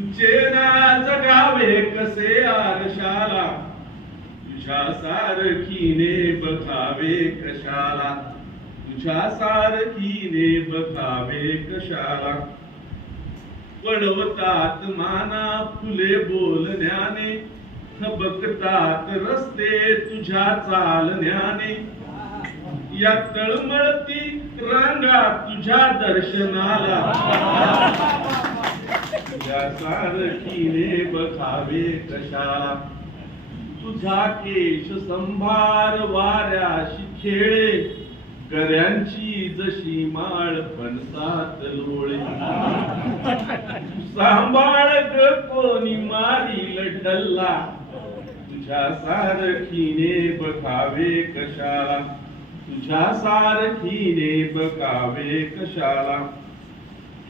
चेना जगावे कसे आरशाला, तुझ्या सारखीने बघावे कशाला, तुझ्या सारखीने बघावे कशाला. पळवतात माना फुले बोलण्याने, थबकतात रस्ते तुझ्या चालण्याने. या तळमळती रांगा तुझ्या दर्शनाला, तुझ्या सारखीने बघावे कशाला. तुझा केश संभार वाऱ्याशी खेळे, गऱ्यांची जशी माळ फणसात लोळे. सांभाळ ग कोणी मारील डल्ला, तुझ्या सारखीने बघावे कशाला, तुझ्या सारखीने बघावे कशाला.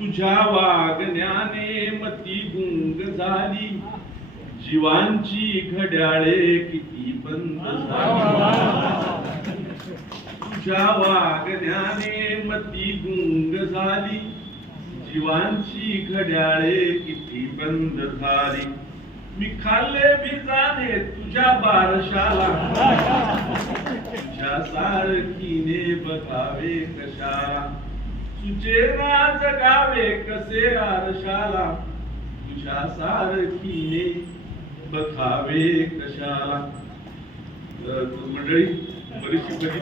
तुझ्या वागण्याने मती गुंग झाली, जीवांची घड्याळे किती बंद झाली. तुझ्या वागण्याने मती गुंग झाली, जीवांची घड्याळे किती बंद झाली. मी खाल्ले भिजाने तुझ्या बारशाला, तुझ्या सारखीने बघावे कशाला. सुचेना जगावे कसे आरशाला, तुझ्या सारखीने बघावे कशाला. मंडळी बरीचशी